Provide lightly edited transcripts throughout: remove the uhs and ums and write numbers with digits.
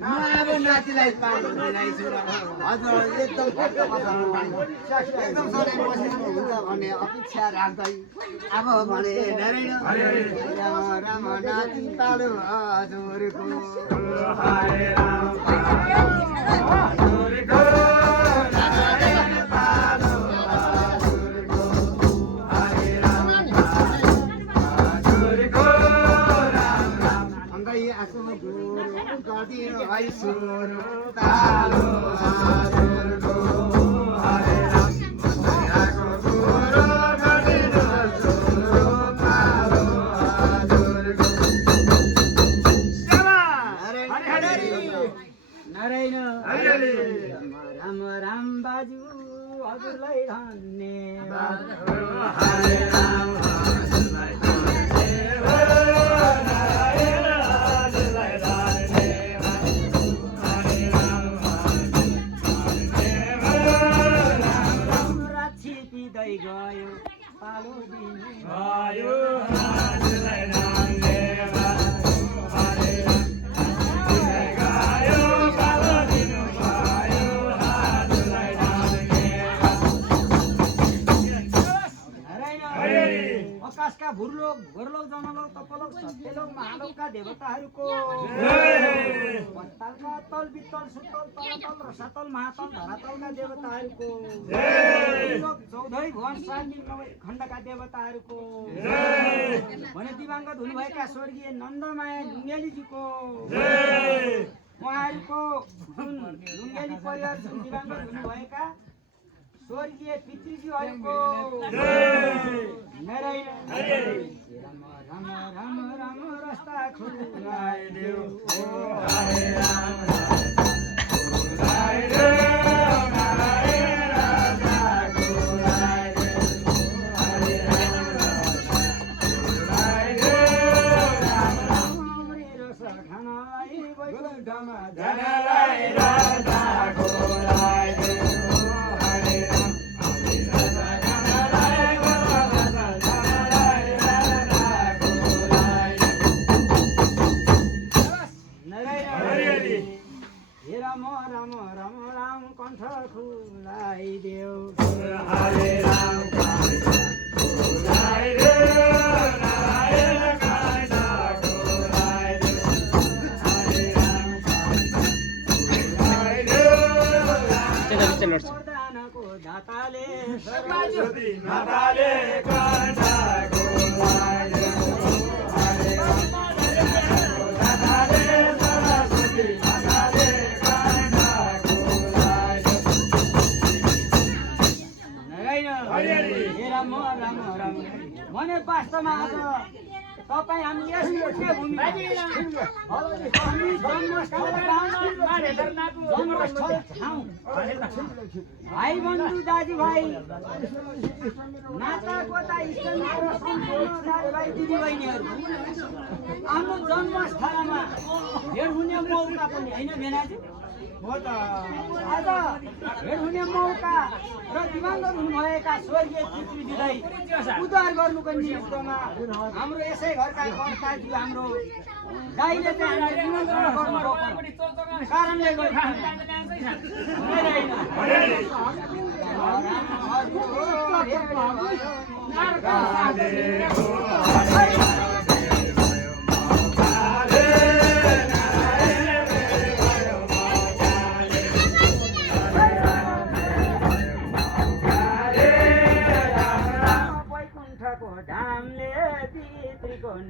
अब नातिलाई पानी दिइरहेछु हजुर एकदम एकदम सधैँ बसेको हुन्छ भन्ने अपेक्षा राख्दै अब भने राम नाति पालो हजुरको राम राम बाजु हजुरलाई धन्यवाद हरे राम गयो पालो दिनु भयो हजुरलाई धन्यवाद हरे गयो पालो दिनु भयो हजुरलाई धन्यवाद आकाशका भुरलोक घोरलोक जनलोक तपलोक सत्यलोक महालोकका देवताहरूको पत्तालका तल बित्तल सुतल तलतल रसातल महातल धरातलका देवताहरूको चौधै भुवन सानी खण्डका देवताहरूको भने दिवाङ्गत हुनुभएका स्वर्गीय नन्दमाया ढुङ्गेलीजीको उहाँहरूको जुन ढुङ्गेली परिवार जुन दिवाङ्गत हुनुभएका स्वर्गीय पितृज्यूहरूको राम राम राम रस्ता खुलाइदेऊ ओ हरे राम राम राम राम कण्ठ खुलाइदेऊ हरे राम वरदानको दाताले सरस्वती माताले कण्ठ खुलाइदेऊ हरे राम दाताले सरस्वती माताले राम राम राम भने वास्तवमा आज तपाईँ हामी यस पुण्यभूमिमा भाइ बन्धु दाजुभाइ नाता गोता इष्टमित्र सम्पूर्ण दाजुभाइ दिदीबहिनीहरू आफ्नो जन्मस्थलमा भेट हुने मौका पनि होइन भेनाजी हो त आज भेट हुने मौका र दिवाङ्गत हुनुभएका स्वर्गीय पितृज्यूलाई उद्धार गर्नुको निमित्तमा हाम्रो यसै घरका कर्ताज्यू हाम्रो दाइले चाहिँ हामीलाई निमन्त्रण गर्नुभएको कारणले गर्दा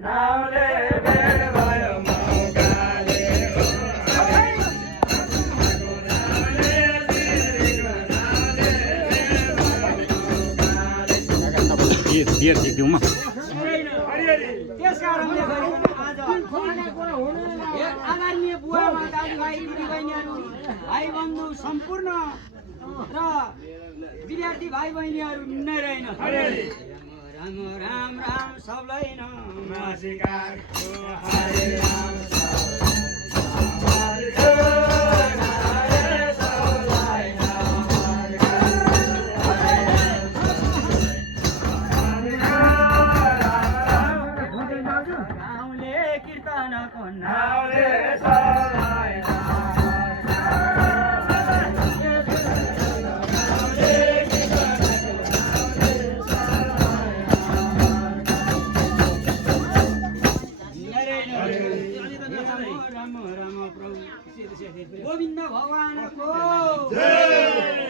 नामले भेट भयो मौकाले बियर दिउँ त्यस कारणले आज आदरणीय बुवामा दाजुभाइ दिदीबहिनीहरू भाइ बन्धु सम्पूर्ण र विद्यार्थी भाइ बहिनीहरू नै रहेन राम राम राम सबलाई नमस्कार हरे राम गाउँले कीर्तनको गोविन्द भगवानको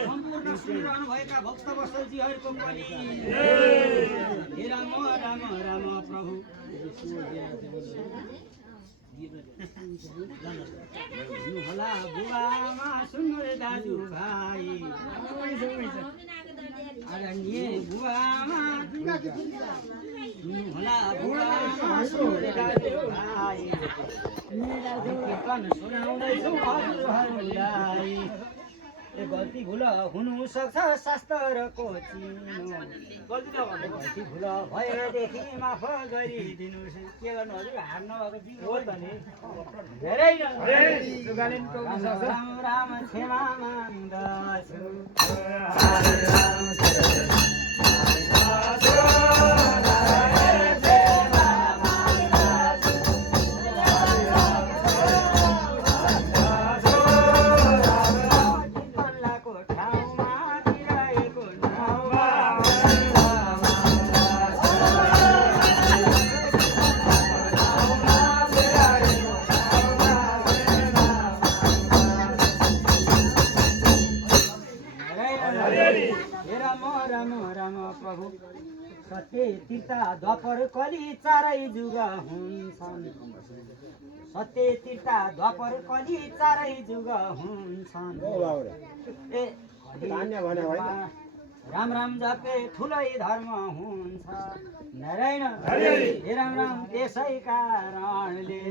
सम्पूर्ण सुनिरहनु भएका भक्त वत्सलजीहरूको पनि हे राम राम राम प्रभु होला बुबामा सुन्नु रे दाजु भाइ आदरणीय बुबामा होला बुबामा सुन्नु रे दाजु भाइ कीर्तन सुनाउँदैछौँ हजुरहरूलाई ए गल्ती भुल हुनु सक्छ शास्त्रको चिनो गल्ती भुल भएदेखि माफ गरिदिनुहोस् के गर्नु हजुर हार्नु भएको हो त नि धेरै राम राम क्षमा माग्दछु सत्य तीर्थ द्वापर कली चारै जुग हुन्छन् सत्य तीर्थ द्वापर कली चारै जुग हुन्छन् ए राम राम जपे ठुलै धर्म हुन्छ नारायण हे राम राम त्यसै कारणले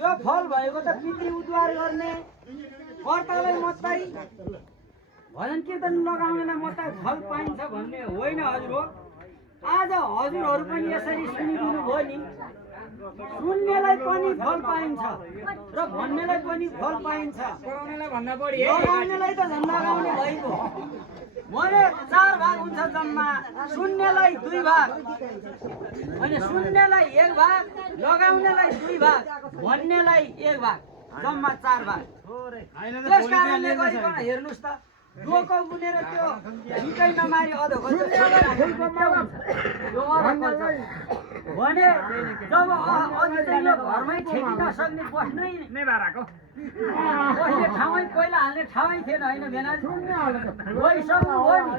यो फल भएको त पितृ उद्धार गर्ने कर्तालाई मात्रै भजन कीर्तन लगाउनेलाई मात्रै फल पाइन्छ भन्ने होइन हजुर हो आज हजुरहरू पनि यसरी सुनिदिनु भयो नि सुन्नेलाई पनि फल पाइन्छ र भन्नेलाई पनि फल पाइन्छ लगाउनेलाई त झन् लगाउने भइगयो भने 4 भाग हुन्छ जम्मा सुन्नेलाई 2 भाग अनि सुन्नेलाई 1 भाग लगाउनेलाई 2 भाग भन्नेलाई 1 भाग जम्मा 4 भाग त्यस कारणले गरिकन हेर्नुस् त डोको गुनेर त्यो निकै नमारी अधोगति भने जब अझै चाहिँ यो घरमै ठेकी नसक्ने बस्नै नै बाराको बस्ने ठाउँै पहिला हाल्ने ठाउँै थिएन होइन भेनाजु गइसक्नु हो नि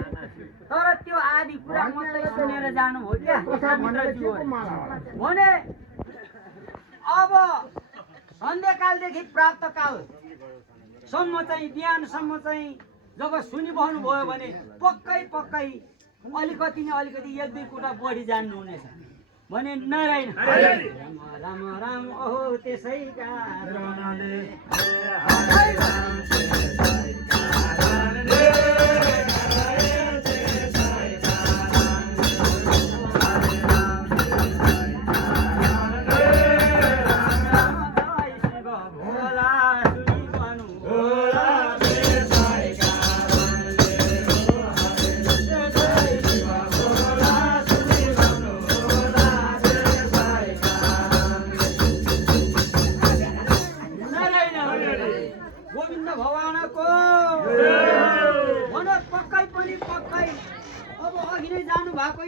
तर त्यो आदि कुरा मात्रै सुनेर जानु हो क्या भने अब सन्ध्याकालदेखि प्राप्त कालसम्म चाहिँ बिहानसम्म चाहिँ जब सुनिबस्नु भयो भने पक्कै अलिकति न अलिकति 1-2 कुरा बढी जान्नु हुनेछ भने नारायण राम राम राम ओहो त्यसै कारणले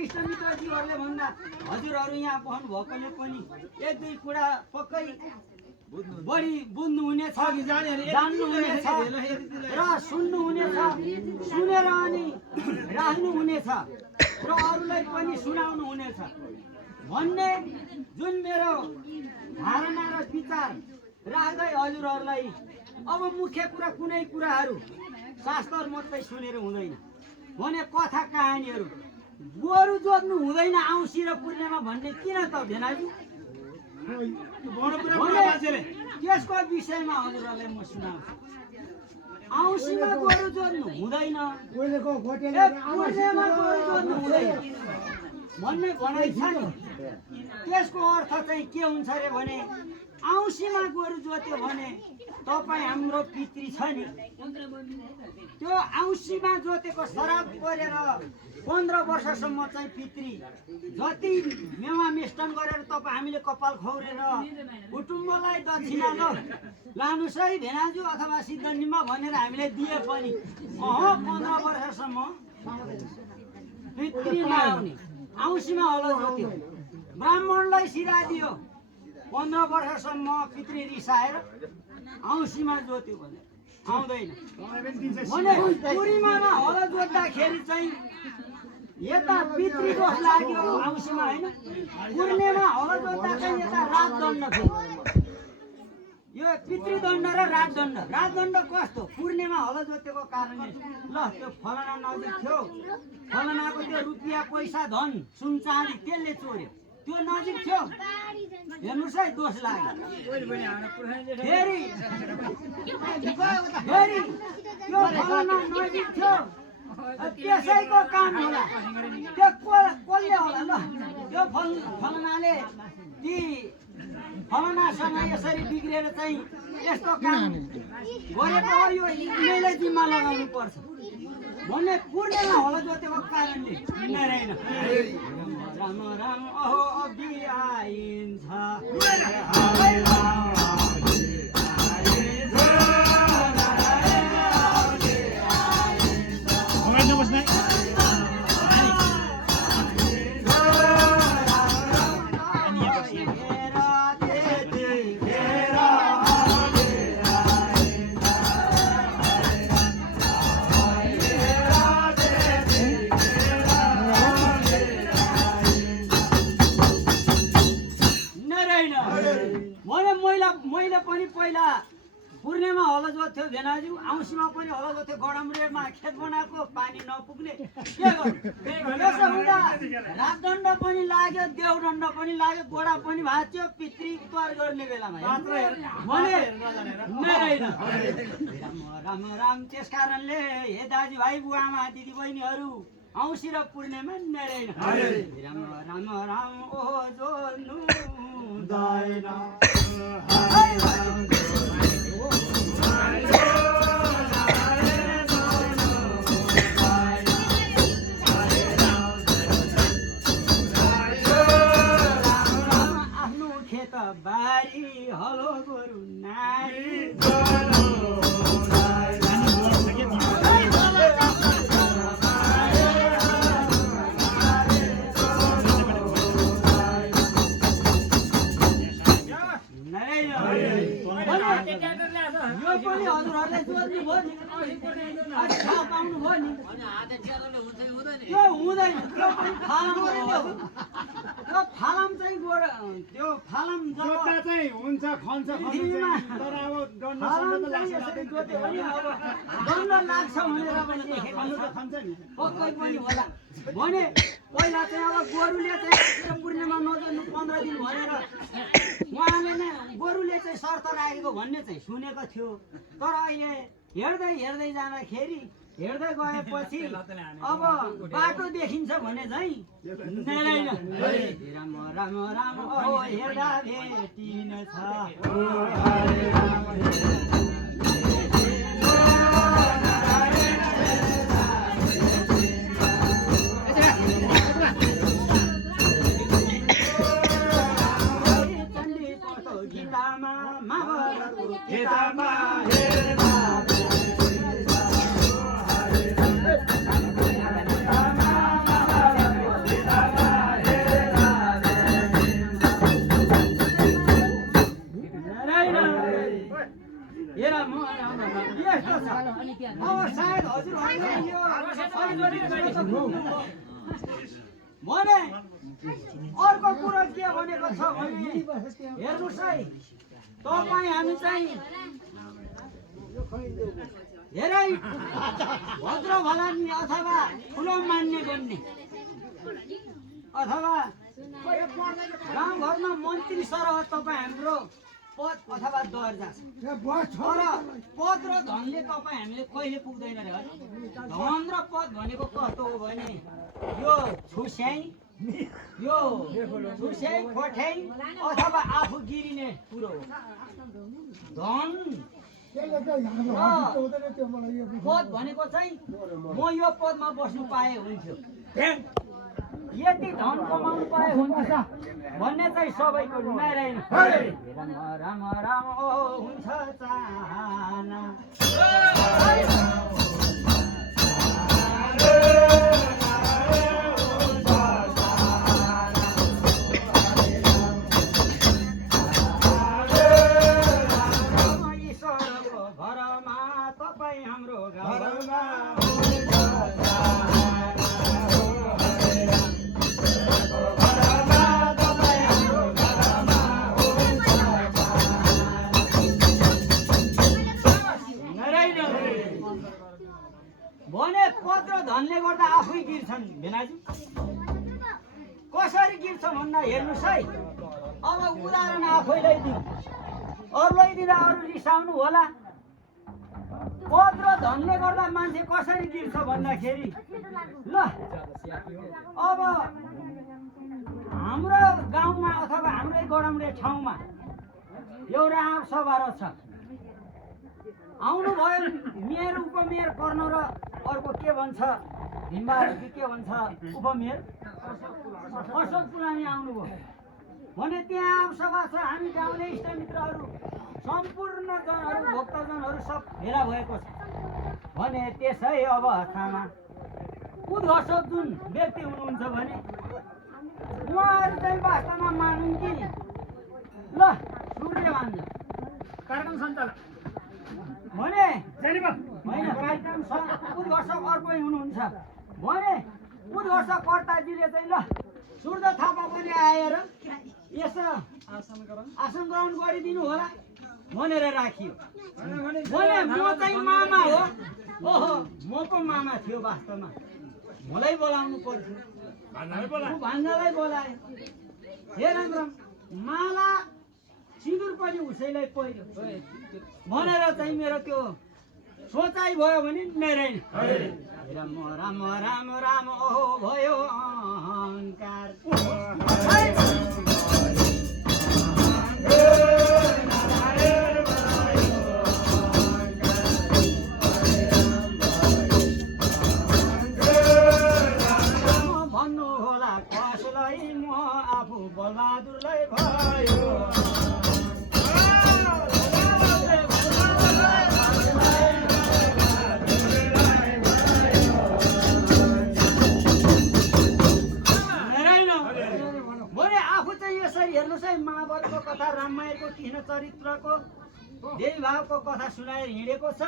इष्टमित्रजीहरूले भन्दा हजुरहरू यहाँ बस्नु भएकोले पनि 1-2 कुरा पक्कै बढी बुझ्नु हुनेछ जान्नु हुनेछ र सुन्नु हुनेछ सुनेर अनि राख्नु हुनेछ र अरूलाई पनि सुनाउनु हुनेछ भन्ने जुन मेरो धारणा र विचार राख्दै हजुरहरूलाई अब मुख्य कुरा कुनै कुराहरू शास्त्र मात्रै सुनेर हुँदैन भने कथा कहानीहरू गोरु जोत्नु हुँदैन औँसी र पूर्णिमा भन्ने किन त भेनाजु त्यसको विषयमा हजुरहरूलाई म सुनाउँछु औँसीमा गोरु जोड्नु हुँदैन पूर्णेमा गोरु जोड्नु हुँदैन भन्ने भनाइ छ नि त्यसको अर्थ चाहिँ के हुन्छ अरे भने औँसीमा गोरु जोत्यो भने तपाईँ हाम्रो पितृ छ नि त्यो औँसीमा जोतेको श्राप गरेर 15 वर्षसम्म चाहिँ पितृ जति मेवा मिष्टान गरेर तपाईँ हामीले कपाल खौरेर कुटुम्बलाई दक्षिणा लानुहोस् है भेनाजु अथवा सिद्धनिमा भनेर हामीले दिए पनि 15 वर्षसम्म पितृ नआउने औँसीमा हलो जोत्यो ब्राह्मणलाई सिरा दियो 15 वर्षसम्म पितृ रिसाएर औँसीमा जोत्यो भने आउँदैन भने पूर्णिमामा हलो जोत्दाखेरि चाहिँ यता पितृ दोष लाग्यो औँसीमा होइन पूर्णिमा हलो जोत्दा चाहिँ यता राजदण्ड थियो यो पितृदण्ड र राजदण्ड कस्तो पूर्णिमा हलो जोतेको कारणले ल त्यो फलाना नजिक थियो फलानाको त्यो रुपियाँ पैसा धन सुन चाँदी त्यसले चोर्यो त्यो नजिक थियो हेर्नुहोस् है दोष लाग्यो फेरि त्यो फलाना नजिक थियो त्यसैको काम होला त्यो कसले होला ल त्यो फलानाले ती फलानासँग यसरी बिग्रेर चाहिँ यस्तो काम गरेको यो यिनीलाई जिम्मा लगाउनु पर्छ भन्ने पूर्णिमा होला जोतेको कारणले नारायण राम राम अहो अघि आइन्छ मैले पनि पहिला पूर्णिमा हलो जोत्थ्यो भेनाजु औँसीमा पनि हलो जोत्थ्यो गडमरेमा खेत बनाएको पानी नपुग्ने के गर्नु यसो हुँदा राजदण्ड पनि लाग्यो देवदण्ड पनि लाग्यो गोडा पनि भाँच्यो पितृत्वर गर्ने बेलामा भने राम राम त्यस कारणले हे दाजुभाइ बुवामा दिदीबहिनीहरू औँसी र पूर्णिमा नारायण राम राम राम ओ जोड्नु हुँदैन आफ्नो खेत बारी हलो गोरु नारी यो पनि हजुरहरूले जोड्नु भयो नि थाहा पाउनु भयो नि त्यो हुँदैन त्यो पनि फालम गरेको त्यो फालम चाहिँ त्यो फालम जोत्दा चाहिँ हुन्छ खन्छ तर अब दण्ड लाग्छ भनेर पनि देखेको खन्छ नि पक्कै पनि होला भने पहिला चाहिँ अब गोरुले चाहिँ पूर्णिमा नजोड्नु 15 दिन भनेर उहाँले नै गोरुले चाहिँ शर्त राखेको भन्ने चाहिँ सुनेको थियो तर अहिले हेर्दै जाँदाखेरि हेर्दै गएपछि अब बाटो देखिन्छ भने चाहिँ राम राम राम अहो हेर्दा भेटिन्छ सायद भने अर्को कुरो के भनेको छ भने हेर्नुहोस् है तपाईँ हामी चाहिँ धेरै भद्र भलानी अथवा ठुलो मान्ने गर्ने अथवा गाउँघरमा मन्त्री सरह तपाईँ हाम्रो पद अथवा दर्जा छ तर पद र धनले तपाईँ हामीले कहिले पुग्दैन रे धन र पद भनेको कस्तो हो भने यो छुस्याइ यो छुस्याइ खोठ्याइ अथवा आफू गिरिने कुरो हो धन पद भनेको चाहिँ म यो पदमा बस्नु पाए हुन्थ्यो यति धन कमाउनु पाए हुन्छ भन्ने चाहिँ सबैको नारायण राम राम ओ हुन्छ चाहना ईश्वरको घरमा तपाईँ हाम्रो घरमा भने पद र धनले गर्दा आफै गिर्छन् भेनाजी कसरी गिर्छ भन्दा हेर्नुहोस् है अब उदाहरण आफैलाई दिउँ अरूलाई दिँदा अरू रिसाउनु होला पद र धनले गर्दा मान्छे कसरी गिर्छ भन्दाखेरि ल अब हाम्रो गाउँमा अथवा हाम्रै गराउने ठाउँमा एउटा सभा छ आउनुभयो मेयर उपमेयर गर्न र अर्को के भन्छ हिमबारी के भन्छ उपमेयर अशोक पुरानी आउनुभयो भने त्यहाँ सभा छ हामी गाउँले इष्टमित्रहरू सम्पूर्ण जनहरू भक्तजनहरू सब भेला भएको छ भने त्यसै अवस्थामा उद्घोषक जुन व्यक्ति हुनुहुन्छ भने उहाँहरू चाहिँ वास्तवमा मानौँ कि ल सूर्य मान्छ कार्यक्रम सञ्चालक भने होइन कार्यक्रम उद्घोषक अर्कै हुनुहुन्छ भने उद्घोषकर्ताजीले चाहिँ ल सूर्य थापा पनि आएर यसो आसन ग्रहण गरिदिनु होला भनेर राखियो भने म चाहिँ मामा हो ओहो म पो मामा थियो वास्तवमा मलाई बोलाउनु पर्थ्यो भान्जालाई बोलाए हे राम माला सिन्दुर पनि उसैलाई पहिरो भनेर चाहिँ मेरो त्यो सोचाइ भयो भने नारायण राम राम राम राम ओहो भयो अहङ्कार भन्नु होला कसलाई म आफू बलबहादुरलाई भयो हेर्नुहोस् है महाभारतको कथा रामायणको कृष्ण चरित्रको देवी भावको कथा सुनाएर हिँडेको छ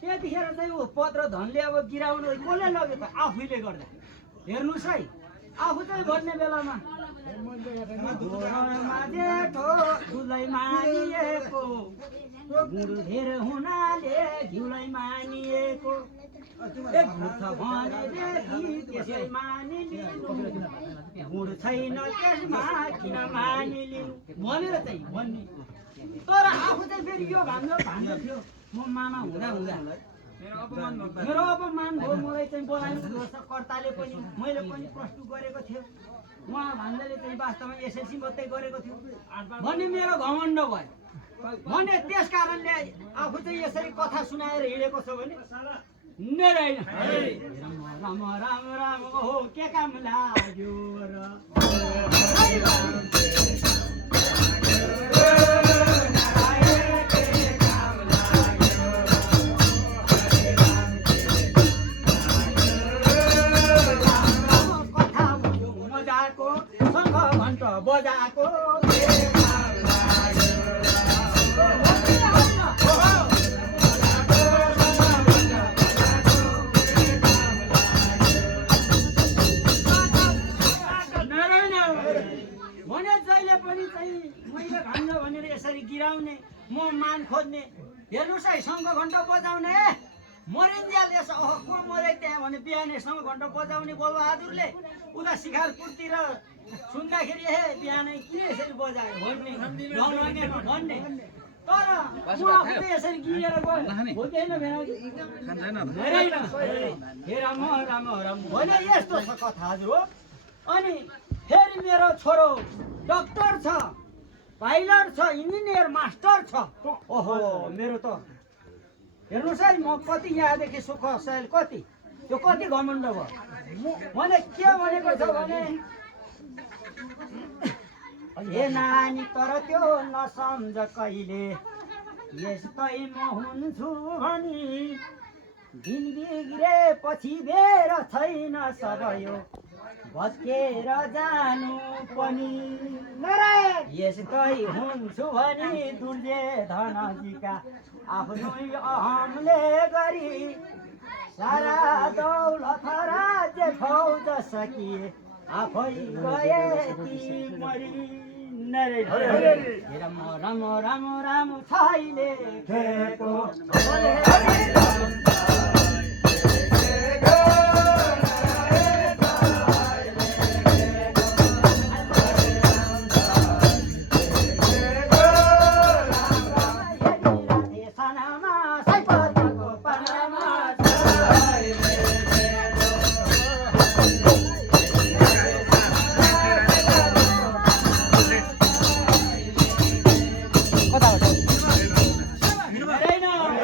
त्यतिखेर चाहिँ ऊ पद र धनले अब गिराउनु कसले लग्यो त आफैले गर्दा हेर्नुहोस् है आफू चाहिँ भन्ने बेलामा दुधलाई मानिएको गुरु धेर हुनाले घिउलाई मानिएको त्यसै मानिलिनु गुण छैन त्यसमा किन मानिलिनु भनेर चाहिँ भन्ने तर आफू चाहिँ फेरि यो भान्थ्यो म मामा हुँदा मेरो अपमान भयो मलाई चाहिँ बोलाउनु कर्ताले पनि मैले पनि प्रस्तुत गरेको थियो उहाँ भान्जाले चाहिँ वास्तवमा एसएलसी मात्रै गरेको थियो भन्ने मेरो घमण्ड भयो भने त्यस कारणले आफू चाहिँ यसरी कथा सुनाएर हिँडेको छ भने नारायण राम राम राम हो के काम लाग्यो र कथा मजाको शङ्ख घण्ट बजाको गिराउने म मान खोज्ने हेर्नुहोस् है शङ्ख घण्ट बजाउने मरिन्जेल यसो को मरे त्यहाँ भने बिहानै शङ्ख घण्ट बजाउने बलबहादुरले उता शिकारपुरतिर सुन्दाखेरि हे बिहानै किन यसरी बजायो भन्ने नलगेमा भन्ने तर म आफू त यसरी गिरेर गयो बुझ्दैन भेनाजु हे राम राम राम होइन यस्तो छ कथा हजुर हो अनि फेरि मेरो छोरो डक्टर छ पाइलट छ इन्जिनियर मास्टर छ ओहो मेरो त हेर्नुहोस् है म कति यहाँदेखि सुख शैल कति त्यो कति घमण्ड भयो मैले के भनेको छ भने हे नानी तर त्यो नसम्झ कहिले यस्तै म हुन्छु भनी दिन बिग्रेपछि बेर छैन सब यो भत्केर जानु पनि यस्तै हुन्छु भनी दुर्योधनजीका आफ्नै अहमले गरी सारा दौलत राज्य फौज सकिए आफै गए ती मरी राम राम राम राम छैले खेको